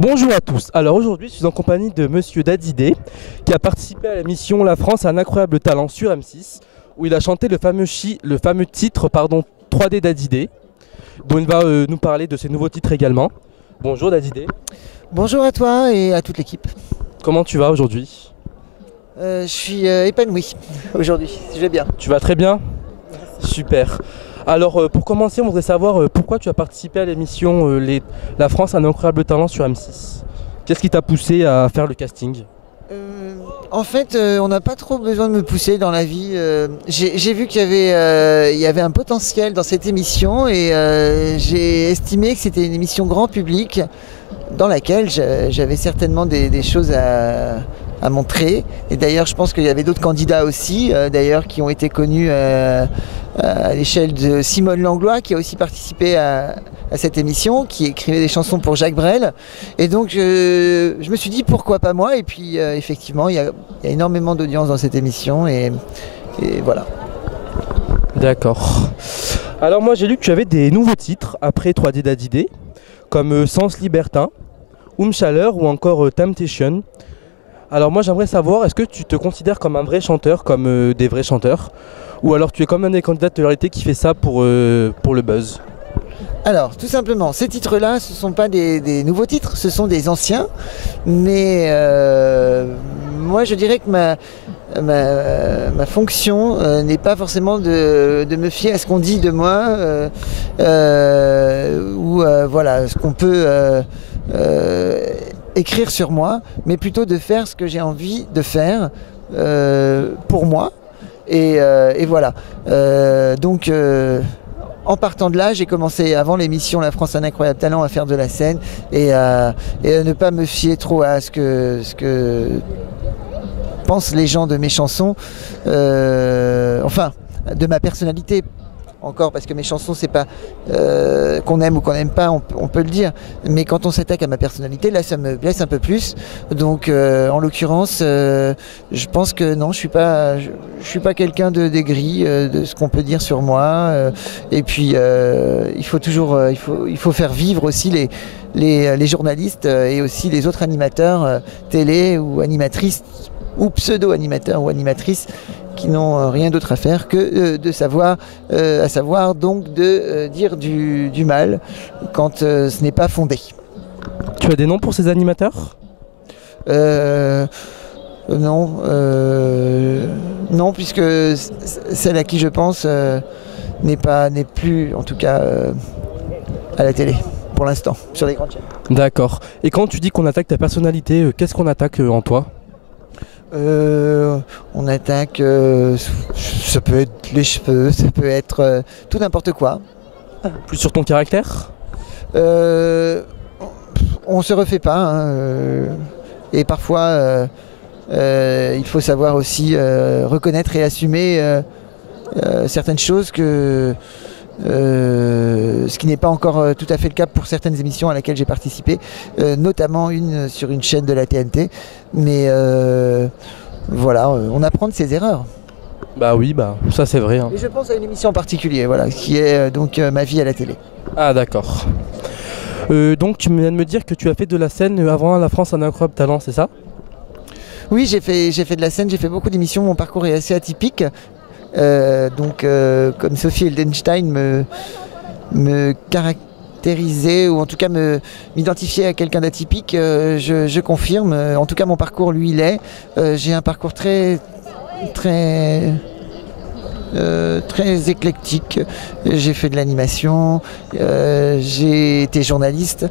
Bonjour à tous. Alors aujourd'hui, je suis en compagnie de Monsieur Dadidé qui a participé à l'émission La France a un incroyable talent sur M6 où il a chanté le fameux titre 3D Dadidé dont il va nous parler de ses nouveaux titres également. Bonjour Dadidé. Bonjour à toi et à toute l'équipe. Comment tu vas aujourd'hui? Je suis épanoui aujourd'hui, je vais bien. Tu vas très bien? Super. Alors pour commencer, on voudrait savoir pourquoi tu as participé à l'émission La France a un incroyable talent sur M6. Qu'est-ce qui t'a poussé à faire le casting? En fait, on n'a pas trop besoin de me pousser dans la vie. J'ai vu qu'il y avait un potentiel dans cette émission et j'ai estimé que c'était une émission grand public dans laquelle j'avais certainement des choses à montrer. Et d'ailleurs, je pense qu'il y avait d'autres candidats aussi, d'ailleurs, qui ont été connus à l'échelle de Simone Langlois, qui a aussi participé à cette émission, qui écrivait des chansons pour Jacques Brel. Et donc, je me suis dit, pourquoi pas moi? Et puis, effectivement, il y a énormément d'audience dans cette émission. Et voilà. D'accord. Alors moi, j'ai lu que tu avais des nouveaux titres après 3D Dadidé, comme Sens Libertin, Chaleur ou encore Temptation. Alors moi j'aimerais savoir, est-ce que tu te considères comme un vrai chanteur, comme des vrais chanteurs, ou alors tu es comme un des candidats de télé-réalité qui fait ça pour le buzz? Alors, tout simplement, ces titres-là, ce ne sont pas des nouveaux titres, ce sont des anciens. Mais moi, je dirais que ma fonction n'est pas forcément de me fier à ce qu'on dit de moi, ou voilà, ce qu'on peut écrire sur moi, mais plutôt de faire ce que j'ai envie de faire pour moi. Et voilà. Donc, en partant de là, j'ai commencé avant l'émission La France a un incroyable talent à faire de la scène et à ne pas me fier trop à ce que pensent les gens de mes chansons, enfin, de ma personnalité. Encore parce que mes chansons, c'est pas qu'on aime ou qu'on n'aime pas, on peut le dire. Mais quand on s'attaque à ma personnalité, là, ça me blesse un peu plus. Donc, en l'occurrence, je pense que non, je suis pas quelqu'un de d'aigri de ce qu'on peut dire sur moi. Et puis, il faut toujours, il faut faire vivre aussi les journalistes et aussi les autres animateurs télé ou animatrices ou pseudo-animateurs ou animatrices qui n'ont rien d'autre à faire que de savoir, à savoir donc de dire du mal quand ce n'est pas fondé. Tu as des noms pour ces animateurs? Non, non, puisque celle à qui je pense n'est plus, en tout cas, à la télé pour l'instant, sur les grandes chaînes. D'accord. Et quand tu dis qu'on attaque ta personnalité, qu'est-ce qu'on attaque en toi? On attaque, ça peut être les cheveux, ça peut être tout n'importe quoi. Plus sur ton caractère? On se refait pas, hein, et parfois il faut savoir aussi reconnaître et assumer certaines choses ce qui n'est pas encore tout à fait le cas pour certaines émissions à laquelle j'ai participé, notamment une sur une chaîne de la TNT. Mais voilà, on apprend de ses erreurs. Bah oui, bah ça c'est vrai. Hein. Et je pense à une émission en particulier, voilà, qui est donc Ma vie à la télé. Ah d'accord. Donc tu viens de me dire que tu as fait de la scène avant La France a un incroyable talent, c'est ça? Oui, j'ai fait de la scène, j'ai fait beaucoup d'émissions, mon parcours est assez atypique. Donc comme Sophie Eldenstein me caractérisait ou en tout cas m'identifiait à quelqu'un d'atypique, je confirme. En tout cas mon parcours lui il est. J'ai un parcours très éclectique. J'ai fait de l'animation, j'ai été journaliste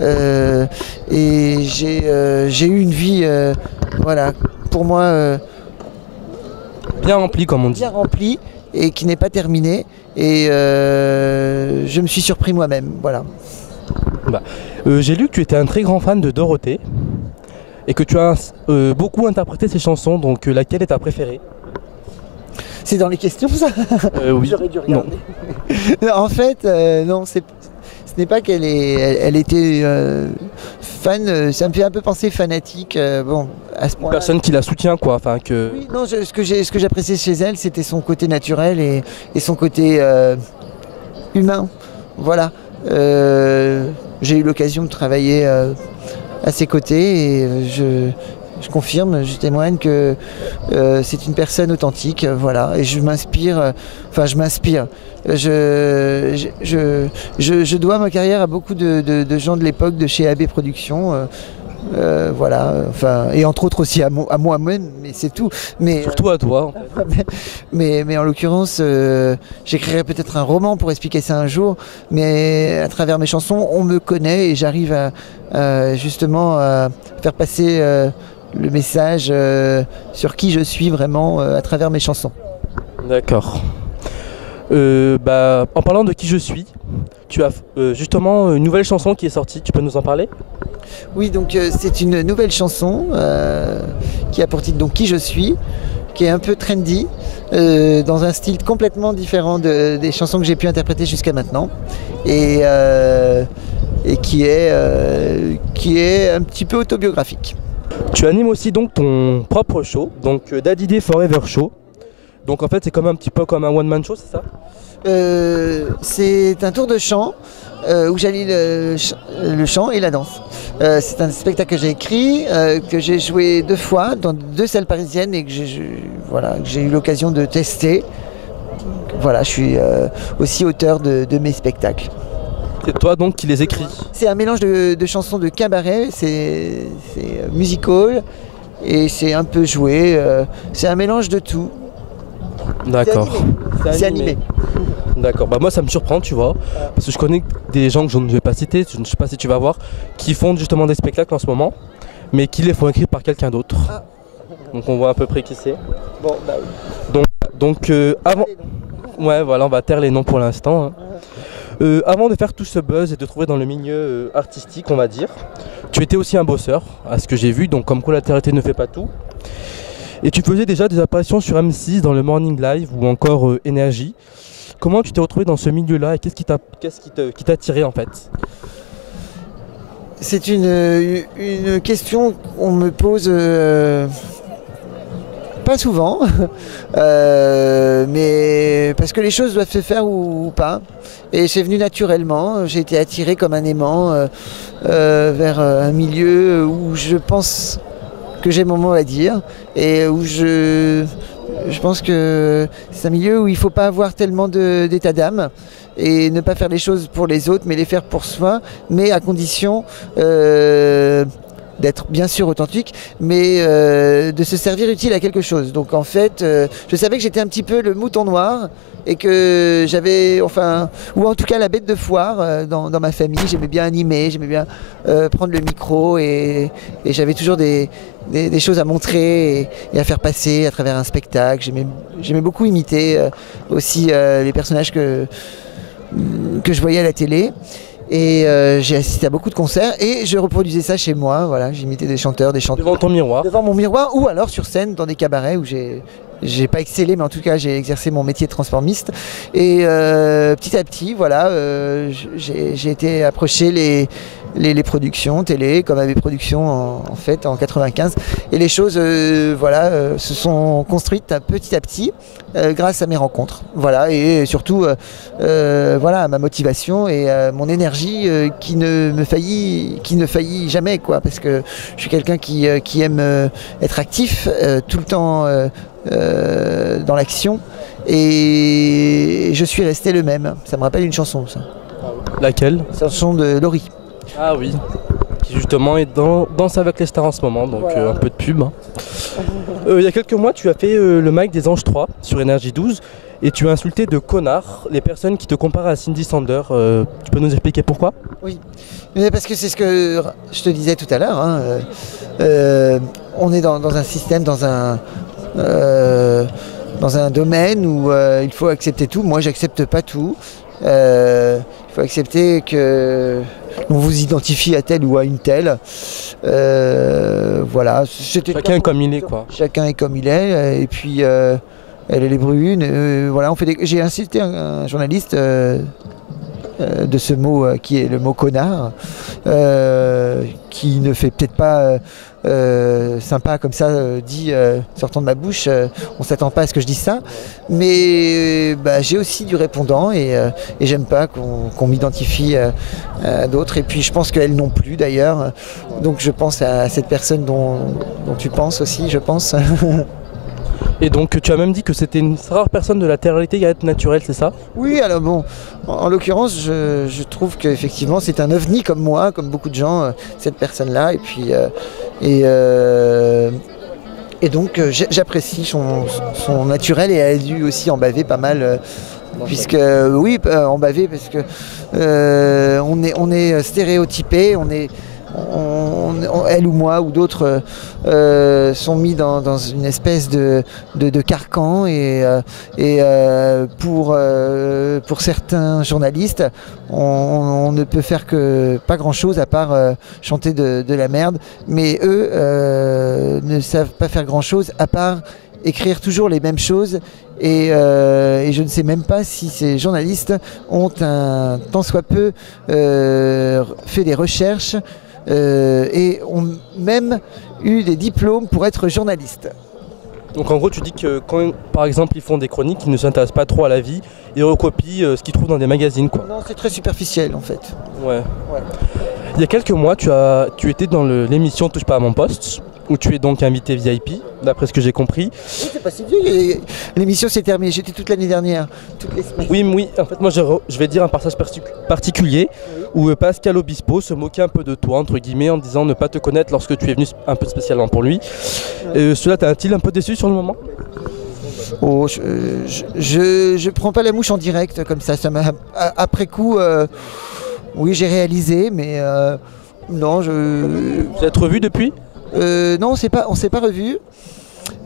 et j'ai eu une vie voilà, pour moi bien rempli comme on dit. Bien rempli et qui n'est pas terminé. Et je me suis surpris moi-même. Voilà. Bah, j'ai lu que tu étais un très grand fan de Dorothée et que tu as beaucoup interprété ses chansons. Donc laquelle est ta préférée? C'est dans les questions ça? Oui. J'aurais dû regarder. En fait, non, ce n'est pas elle était fan, ça me fait un peu penser fanatique, bon, à ce point. Personne qui la soutient quoi, enfin que. Oui, non, ce que j'appréciais chez elle, c'était son côté naturel et son côté humain. Voilà. J'ai eu l'occasion de travailler à ses côtés et je confirme, je témoigne que c'est une personne authentique, voilà, et je m'inspire, je dois ma carrière à beaucoup de gens de l'époque de chez AB Productions, voilà, enfin, et entre autres aussi à moi-même, mais c'est tout. Mais, Surtout à toi. En fait. mais en l'occurrence, j'écrirai peut-être un roman pour expliquer ça un jour, mais à travers mes chansons, on me connaît et j'arrive justement à faire passer le message sur qui je suis vraiment à travers mes chansons. D'accord. En parlant de qui je suis, tu as justement une nouvelle chanson qui est sortie, tu peux nous en parler? Oui, donc c'est une nouvelle chanson qui a pour titre donc Qui je suis, qui est un peu trendy, dans un style complètement différent des chansons que j'ai pu interpréter jusqu'à maintenant, et qui est un petit peu autobiographique. Tu animes aussi donc ton propre show, donc Daddy Day Forever Show. Donc en fait c'est comme un petit peu comme un one man show, c'est ça? C'est un tour de chant où j'allie le chant et la danse. C'est un spectacle que j'ai écrit, que j'ai joué 2 fois dans 2 salles parisiennes et que j'ai eu l'occasion de tester. Voilà, je suis aussi auteur de mes spectacles. C'est toi donc qui les écris? C'est un mélange de chansons de cabaret, c'est musical et c'est un peu joué, c'est un mélange de tout. D'accord. C'est animé. D'accord, moi ça me surprend, tu vois, parce que je connais des gens que je ne vais pas citer, je ne sais pas si tu vas voir, qui font justement des spectacles en ce moment, mais qui les font écrire par quelqu'un d'autre. Ah. Donc on voit à peu près qui c'est. Bon, bah oui. Donc avant... Ouais, voilà, on va taire les noms pour l'instant. Hein. Avant de faire tout ce buzz et de trouver dans le milieu artistique, on va dire, tu étais aussi un bosseur, à ce que j'ai vu, donc comme quoi la latérité ne fait pas tout. Et tu faisais déjà des apparitions sur M6 dans le Morning Live ou encore Énergie. Comment tu t'es retrouvé dans ce milieu-là et qu'est-ce qui t'a attiré en fait? C'est une question qu'on me pose pas souvent, mais parce que les choses doivent se faire ou pas. Et c'est venu naturellement, j'ai été attiré comme un aimant vers un milieu où je pense que j'ai mon mot à dire et où je pense que c'est un milieu où il ne faut pas avoir tellement d'état d'âme et ne pas faire les choses pour les autres mais les faire pour soi, mais à condition d'être bien sûr authentique, mais de se servir utile à quelque chose. Donc en fait, je savais que j'étais un petit peu le mouton noir et que j'avais, enfin, ou en tout cas la bête de foire dans ma famille. J'aimais bien animer, j'aimais bien prendre le micro et j'avais toujours des choses à montrer et à faire passer à travers un spectacle. J'aimais beaucoup imiter aussi les personnages que je voyais à la télé. Et j'ai assisté à beaucoup de concerts et je reproduisais ça chez moi, voilà, j'imitais des chanteurs, Devant ton miroir. Devant mon miroir ou alors sur scène dans des cabarets où j'ai pas excellé, mais en tout cas j'ai exercé mon métier de transformiste. Et petit à petit, voilà, j'ai été approcher les productions télé, comme AB Productions en fait en 95. Et les choses se sont construites petit à petit grâce à mes rencontres. Voilà, et surtout à ma motivation et mon énergie qui ne faillit jamais, quoi, parce que je suis quelqu'un qui aime être actif tout le temps dans l'action et je suis resté le même. Ça me rappelle une chanson, ça. Laquelle? Chanson de Laurie. Ah oui, qui justement est dans Danse avec les stars en ce moment, donc voilà. Un peu de pub. Hein. Il y a quelques mois, tu as fait le mic des Anges 3 sur Énergie 12 et tu as insulté de connards les personnes qui te comparent à Cindy Sander. Tu peux nous expliquer pourquoi? Oui, mais parce que c'est ce que je te disais tout à l'heure. Hein. On est dans un système, dans un domaine où il faut accepter tout. Moi, j'accepte pas tout. Il faut accepter que on vous identifie à tel ou à une telle. Voilà. Chacun est comme il est, quoi. Chacun est comme il est. Et puis, elle est brune. Voilà. J'ai incité un journaliste de ce mot qui est le mot connard, qui ne fait peut-être pas sympa comme ça dit sortant de ma bouche, on s'attend pas à ce que je dise ça, mais j'ai aussi du répondant et j'aime pas qu'on m'identifie à d'autres, et puis je pense qu'elles non plus d'ailleurs, donc je pense à cette personne dont tu penses aussi, je pense. Et donc tu as même dit que c'était une rare personne de la télé-réalité naturelle, c'est ça? Oui, alors bon, en l'occurrence, je trouve qu'effectivement c'est un ovni comme moi, comme beaucoup de gens, cette personne-là, et puis et donc j'apprécie son naturel, et elle a dû aussi en baver pas mal, puisque oui, en baver parce que on est stéréotypé, elle ou moi ou d'autres sont mis dans une espèce de carcan, et pour certains journalistes, on ne peut faire que pas grand chose à part chanter de la merde, mais eux ne savent pas faire grand chose à part écrire toujours les mêmes choses, et je ne sais même pas si ces journalistes ont un tant soit peu fait des recherches et ont même eu des diplômes pour être journalistes. Donc en gros tu dis que quand par exemple ils font des chroniques, ils ne s'intéressent pas trop à la vie, ils recopient ce qu'ils trouvent dans des magazines, quoi. Non, c'est très superficiel en fait. Ouais. Il y a quelques mois tu étais dans l'émission Touche pas à mon poste, où tu es donc invité VIP, d'après ce que j'ai compris. Oui, c'est pas si vieux, l'émission s'est terminée, j'étais toute l'année dernière, toutes les semaines. Oui, en fait moi je vais dire un passage particulier, où Pascal Obispo se moquait un peu de toi, entre guillemets, en disant ne pas te connaître lorsque tu es venu un peu spécialement pour lui. Cela t'a-t-il un peu déçu sur le moment? Oh, je prends pas la mouche en direct comme ça m'a... Après coup, oui j'ai réalisé, mais non, Vous êtes revus depuis? Non, on s'est pas revus,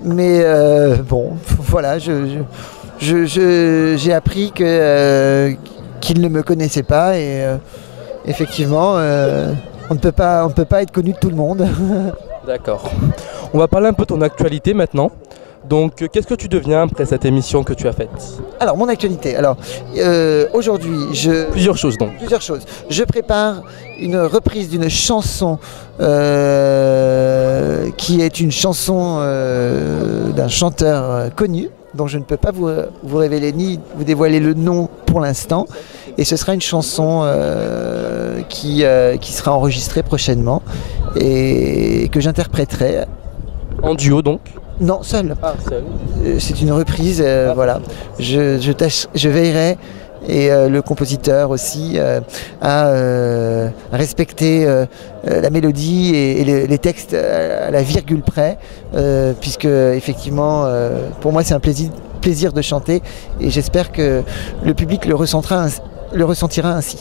mais bon, voilà, j'ai appris qu'il ne me connaissait pas, et effectivement, on ne peut pas être connu de tout le monde. D'accord. On va parler un peu de ton actualité maintenant. Donc, qu'est-ce que tu deviens après cette émission que tu as faite? Alors, mon actualité. Alors, aujourd'hui, Plusieurs choses donc. Plusieurs choses. Je prépare une reprise d'une chanson qui est une chanson d'un chanteur connu, dont je ne peux pas vous révéler ni vous dévoiler le nom pour l'instant. Et ce sera une chanson qui sera enregistrée prochainement et que j'interpréterai. En duo donc? Non, seul. Ah, seul. C'est une reprise, voilà. Je veillerai, et le compositeur aussi, à respecter la mélodie et les textes à la virgule près, puisque effectivement, pour moi c'est un plaisir de chanter, et j'espère que le public le ressentira ainsi.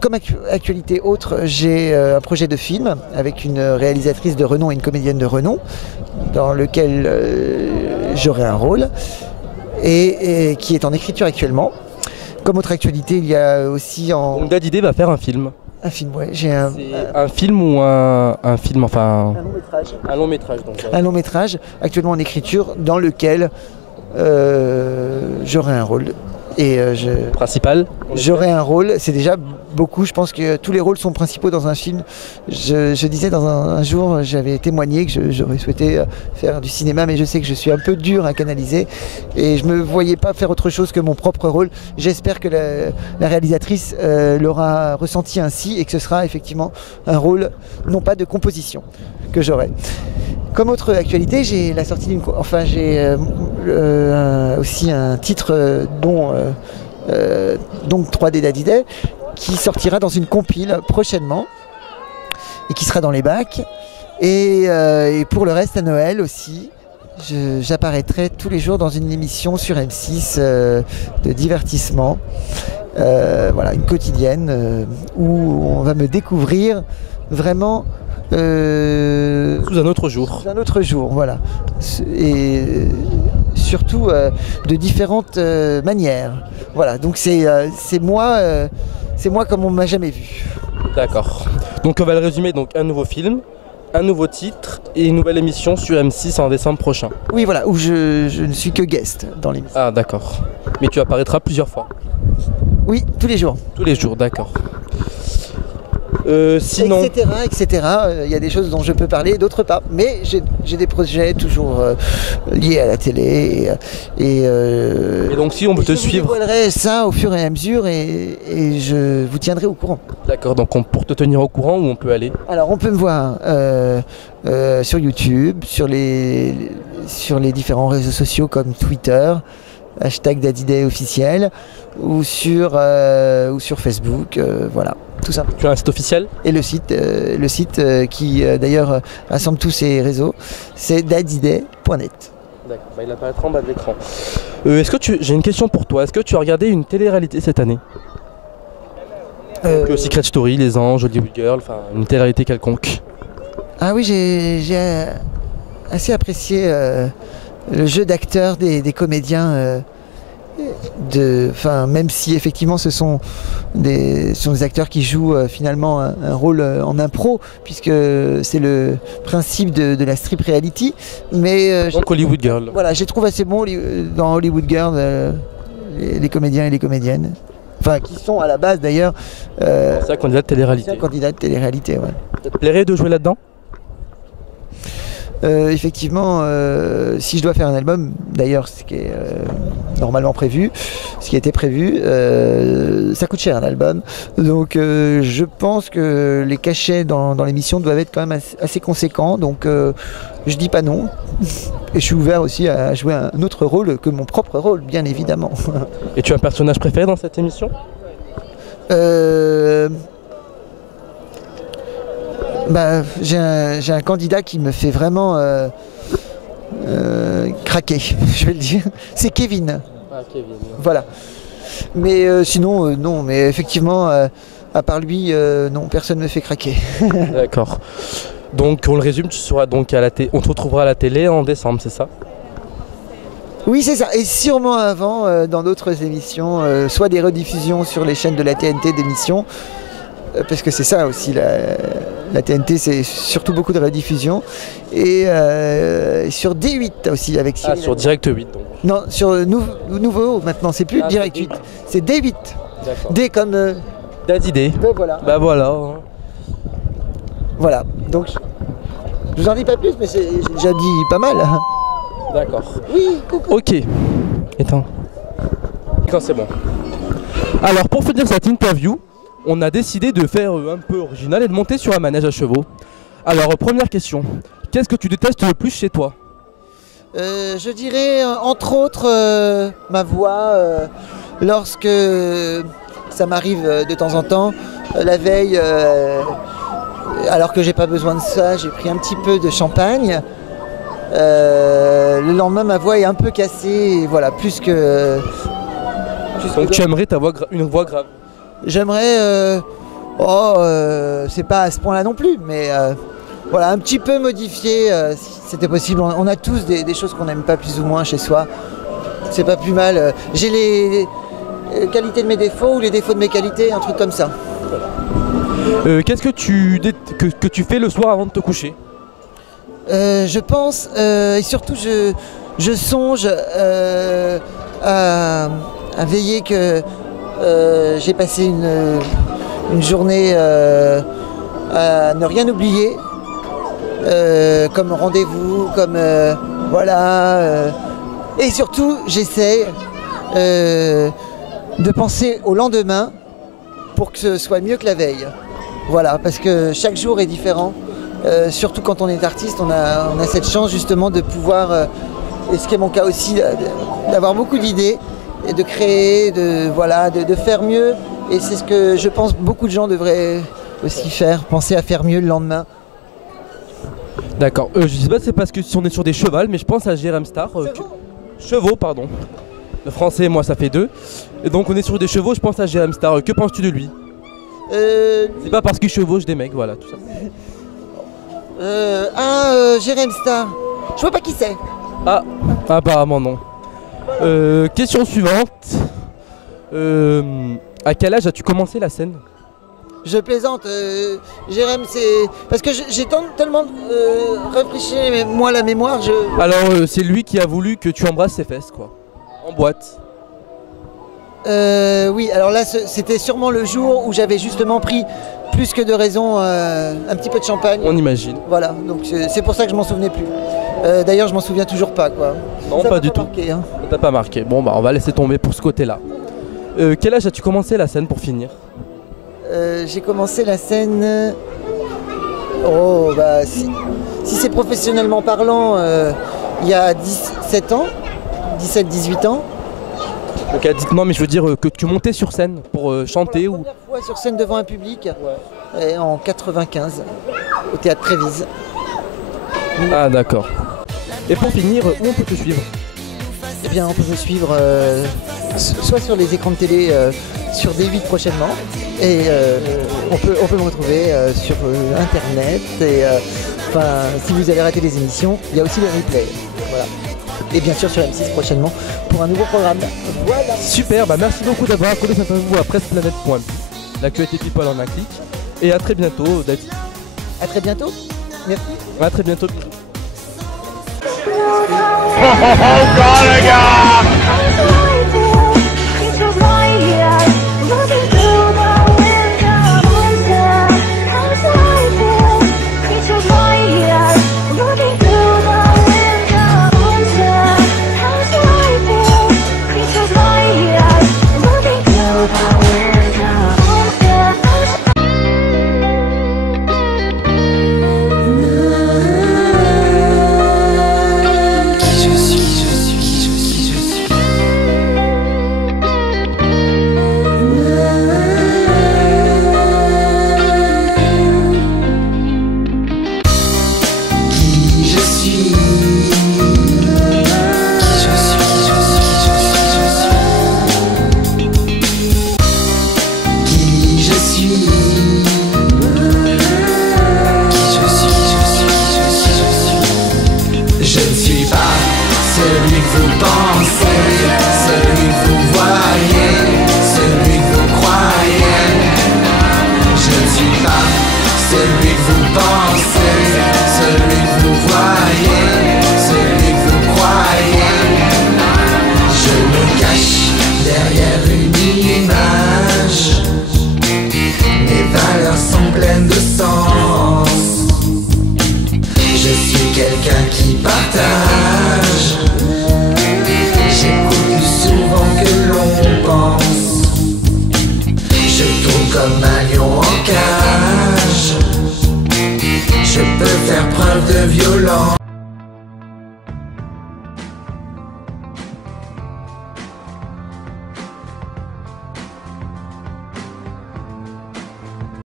Comme actualité autre, j'ai un projet de film avec une réalisatrice de renom et une comédienne de renom, dans lequel j'aurai un rôle, et qui est en écriture actuellement. Comme autre actualité, il y a aussi Donc Dadidé va faire un film. Un film, ouais. Un film ou un film, enfin... Un long métrage. Un long métrage, donc. Ouais. Un long métrage, actuellement en écriture, dans lequel j'aurai un rôle. Et Principal? J'aurai un rôle, c'est déjà beaucoup, je pense que tous les rôles sont principaux dans un film. Je disais dans un jour, j'avais témoigné que j'aurais souhaité faire du cinéma, mais je sais que je suis un peu dur à canaliser, et je me voyais pas faire autre chose que mon propre rôle. J'espère que la réalisatrice l'aura ressenti ainsi, et que ce sera effectivement un rôle, non pas de composition, que j'aurai. Comme autre actualité, j'ai la sortie j'ai aussi un titre donc 3D Dadidé, qui sortira dans une compile prochainement et qui sera dans les bacs. Et pour le reste, à Noël aussi, j'apparaîtrai tous les jours dans une émission sur M6 de divertissement, voilà, une quotidienne où on va me découvrir vraiment sous un autre jour. Sous un autre jour, voilà. Et surtout de différentes manières. Voilà, donc c'est moi comme on m'a jamais vu. D'accord. Donc on va le résumer, donc un nouveau film, un nouveau titre et une nouvelle émission sur M6 en décembre prochain. Oui, voilà, où je ne suis que guest dans l'émission. Ah d'accord. Mais tu apparaîtras plusieurs fois. Oui, tous les jours. Tous les jours, d'accord. Sinon... Etc. Il y a des choses dont je peux parler, d'autres pas. Mais j'ai des projets toujours liés à la télé. Et donc si on peut te suivre... Je dévoilerai ça au fur et à mesure et je vous tiendrai au courant. D'accord, donc pour te tenir au courant, où on peut aller? Alors on peut me voir sur YouTube, sur les différents réseaux sociaux comme Twitter, #DaddyDay officiel, ou sur Facebook, voilà, tout ça. Tu as un site officiel? Et le site qui d'ailleurs rassemble tous ces réseaux, c'est daddyday.net. D'accord, il apparaîtra en bas de l'écran. J'ai une question pour toi. Est-ce que tu as regardé une télé-réalité cette année? Secret Story, Les Anges, Hollywood Girl, enfin une télé-réalité quelconque. Ah oui, j'ai assez apprécié le jeu d'acteurs des comédiens. Même si effectivement ce sont des acteurs qui jouent finalement un rôle en impro, puisque c'est le principe de la strip reality. Mais donc Hollywood Girl. Voilà, j'ai trouvé assez bon dans Hollywood Girl les comédiens et les comédiennes. Enfin, qui sont à la base d'ailleurs. C'est un candidat de télé-réalité. C'est un candidat de télé-réalité, ouais. Ça te plairait de jouer là-dedans? Effectivement, si je dois faire un album, d'ailleurs, ce qui est normalement prévu, ce qui était prévu, ça coûte cher un album. Donc, je pense que les cachets dans l'émission doivent être quand même assez conséquents. Donc, je dis pas non. Et je suis ouvert aussi à jouer un autre rôle que mon propre rôle, bien évidemment. Et tu as un personnage préféré dans cette émission? J'ai un candidat qui me fait vraiment craquer, je vais le dire. C'est Kevin. Ah, Kevin. Voilà. Mais sinon, non. Mais effectivement, à part lui, non, personne ne me fait craquer. D'accord. Donc, on le résume, tu seras donc on te retrouvera à la télé en décembre, c'est ça? Oui, c'est ça. Et sûrement avant, dans d'autres émissions, soit des rediffusions sur les chaînes de la TNT d'émissions, parce que c'est ça aussi, la TNT, c'est surtout beaucoup de rediffusions. Et sur D8 aussi, avec Cyril. Ah, sur Direct 8 donc. Non, sur nouveau, maintenant, c'est plus Direct 8, c'est D8. D'accord. D comme... DaddyDay. Voilà. Bah voilà. Voilà, donc je vous en dis pas plus, mais j'ai déjà dit pas mal. D'accord. Oui, coucou. Ok. Éteins. Quand c'est bon. Alors, pour finir cette interview, on a décidé de faire un peu original et de monter sur un manège à chevaux. Alors, première question. Qu'est-ce que tu détestes le plus chez toi? Je dirais, entre autres, ma voix, lorsque ça m'arrive de temps en temps, la veille, alors que j'ai pas besoin de ça, j'ai pris un petit peu de champagne. Le lendemain, ma voix est un peu cassée, et voilà, plus que... Donc tu aimerais une voix grave? J'aimerais... c'est pas à ce point-là non plus, mais voilà, un petit peu modifié, si c'était possible. On a tous des choses qu'on n'aime pas plus ou moins chez soi. C'est pas plus mal. J'ai les qualités de mes défauts ou les défauts de mes qualités, un truc comme ça. Qu'est-ce que tu fais le soir avant de te coucher? Je pense, et surtout je songe à veiller que j'ai passé une journée à ne rien oublier, comme rendez-vous, comme voilà. Et surtout, j'essaie de penser au lendemain pour que ce soit mieux que la veille. Voilà, parce que chaque jour est différent. Surtout quand on est artiste, on a cette chance justement de pouvoir, et ce qui est mon cas aussi, d'avoir beaucoup d'idées et de créer, de faire mieux. Et c'est ce que je pense beaucoup de gens devraient aussi faire, penser à faire mieux le lendemain. D'accord, je sais pas si c'est parce que si on est sur des chevals, mais je pense à Jérém Star. Chevaux, pardon. Le français et moi ça fait deux. Et donc on est sur des chevaux, je pense à Jérém Star. Que penses-tu de lui? C'est pas parce qu'il chevauche des mecs, voilà, tout ça. Jérém Star. Je vois pas qui c'est. Ah, apparemment non. Question suivante. À quel âge as-tu commencé la scène? Je plaisante, Jérém, c'est... Parce que j'ai tellement réfléchi, moi, la mémoire, Alors, c'est lui qui a voulu que tu embrasses ses fesses, quoi. En boîte. Oui, alors là, c'était sûrement le jour où j'avais justement pris plus que de raison un petit peu de champagne. On imagine. Voilà, donc c'est pour ça que je m'en souvenais plus. D'ailleurs, je m'en souviens toujours pas, quoi. Non, Ça pas m'a du tout. marqué, hein. Ça t'a pas marqué. Bon, bah, on va laisser tomber pour ce côté-là. Quel âge as-tu commencé la scène pour finir? J'ai commencé la scène. Oh, bah, si c'est professionnellement parlant, il y a 17 ans, 17-18 ans. Donc, non, mais je veux dire que tu montais sur scène pour chanter Pour la première fois sur scène devant un public, en 95, au théâtre Trévise. Ah, d'accord. Et pour finir, où on peut te suivre? Eh bien, on peut me suivre soit sur les écrans de télé, sur D8 prochainement, et on peut me retrouver sur Internet. Et si vous avez raté les émissions, il y a aussi le replay. Voilà. Et bien sûr sur M6 prochainement pour un nouveau programme. Voilà. Super, bah merci beaucoup d'avoir accordé cette interview à presseplanète.be. L'actualité people en un clic. Et à très bientôt, David. À très bientôt. Merci. À très bientôt, bisous. Celui que vous pensez, celui que vous voyez, celui que vous croyez. Je ne suis pas celui que vous pensez, celui que vous voyez, celui que vous croyez. Je me cache derrière une image, mes valeurs sont pleines de sens. Je suis quelqu'un qui partage. J'écoute plus souvent que l'on pense. Je tourne comme un lion en cage. Je peux faire preuve de violence.